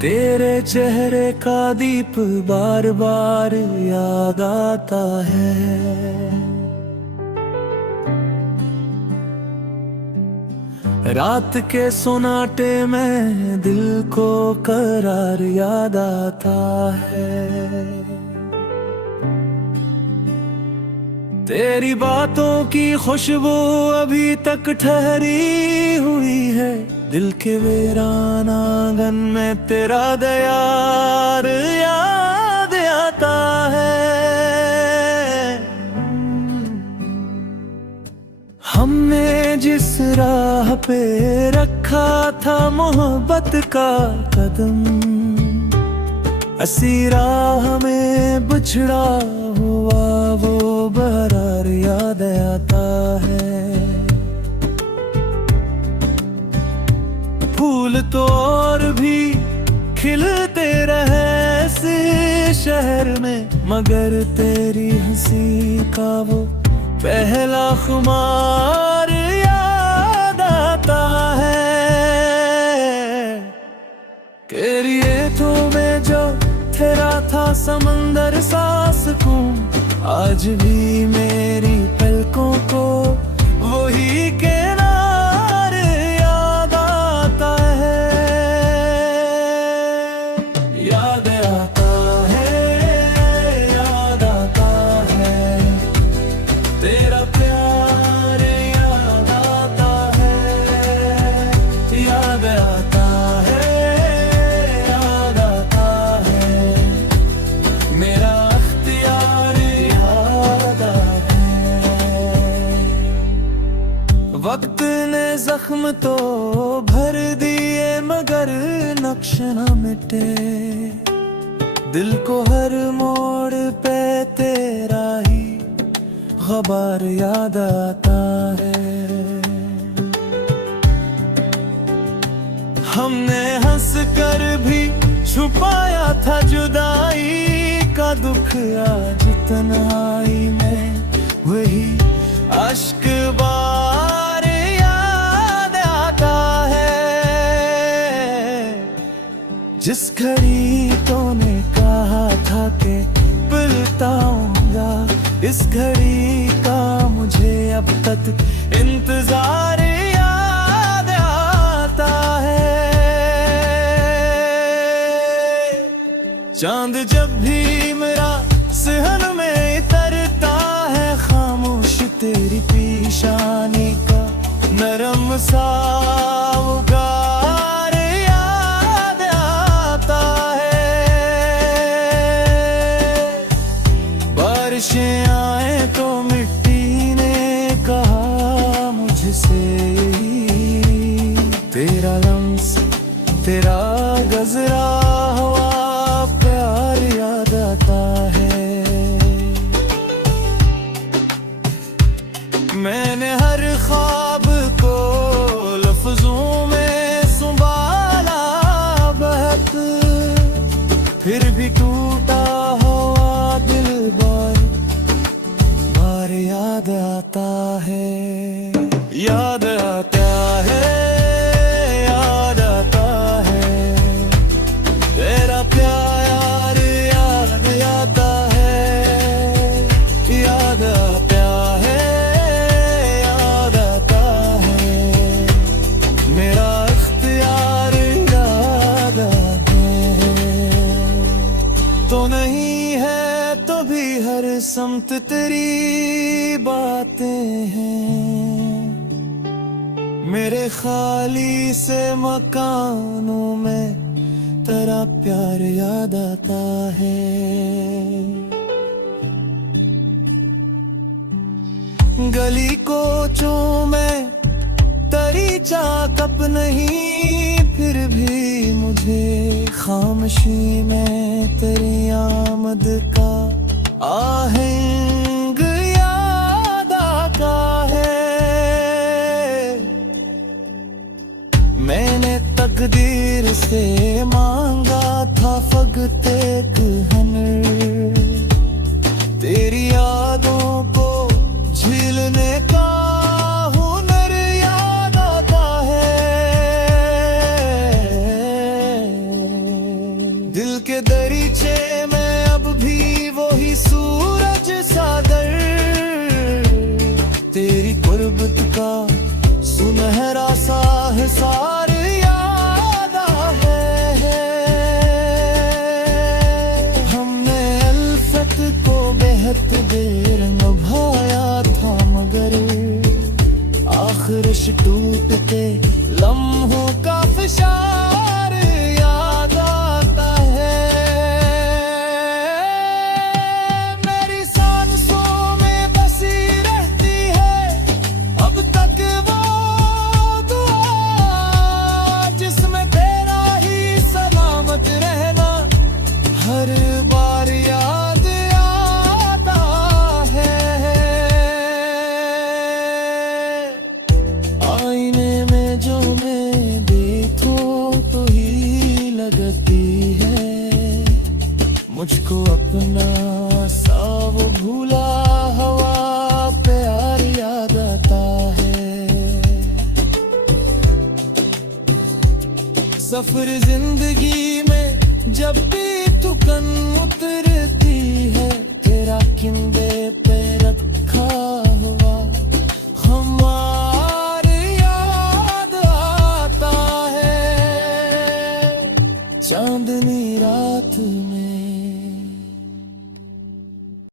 तेरे चेहरे का दीप बार बार याद आता है। रात के सोनाटे में दिल को करार याद आता है। तेरी बातों की खुशबू अभी तक ठहरी हुई है। दिल के वीरान आंगन में तेरा दयार याद आता है। हमने जिस राह पे रखा था मोहब्बत का कदम, ऐसी राह में बिछड़ा हुआ वो बहरार याद आता है। फूल तो और भी खिलते रहे इस शहर में, मगर तेरी हंसी का वो पहला खुमार याद आता है। तेरी रेतों में जो तेरा था समंदर सा सुकून, आज भी मेरी पलकों को वही किनार याद आता है। याद आता है, याद आता है, तेरा प्यार याद आता है। याद आता है, याद आता है, मेरा अख्तियार याद आता है। वक्त ने जख्म तो भर दिए मगर नक्श न मिटे। दिल को हर मोड़ पे तेरा ही ग़बार याद आता है। हमने हंस कर भी छुपाया था जुदाई का दुख, आज तन्हाई में वही अश्क बार याद आता है। जिस घड़ी तूने कहा था कि बुलाऊंगा, इस घड़ी का मुझे अब तक इंतजार याद आता है। चांद जब भी मेरा सहन में तरता है, खामोश तेरी पेशानी का नरम सा उगार याद आता है। बारिशें आए तो मिट्टी ने कहा मुझसे, तेरा लम्स तेरा गजरा हुआ प्यार याद आता है। मैंने हर ख्वाब को लफ्जों में संभाला बहक, फिर भी टूटा हुआ दिल बार बार याद आता है। याद आता है, याद आता है, तेरा प्यार याद आता है। याद आता है, याद आता है, मेरा अख्तियार याद आता है। तो नहीं है तो भी हर समत तेरी बातें हैं। मेरे खाली से मकानों में तेरा प्यार याद आता है। गली कोचों में तेरी चाकप नहीं, फिर भी मुझे खामोशी में तेरी आमद का आहंग याद आता है। मैंने तकदीर से मांगा था फकत एक हुनर, तेरी यादों को झीलने का गहरा सा हिसार याद है। हमने अल्फत को बेहद देर निभाया था, मगर आखिरश टूटते लम्हों का फिशार याद आता है। मेरी सांसों में बसी रहती है अब तक वो दुआ, जिसमें तेरा ही सलामत रहना हर बार याद आता है। आईने में जो मैं देखो तो ही लगती है, मुझको अपना सा वो भूला हवा प्यार याद आता है। सफर जिंदगी में जब भी थकन उतरती है, तेरा किंदे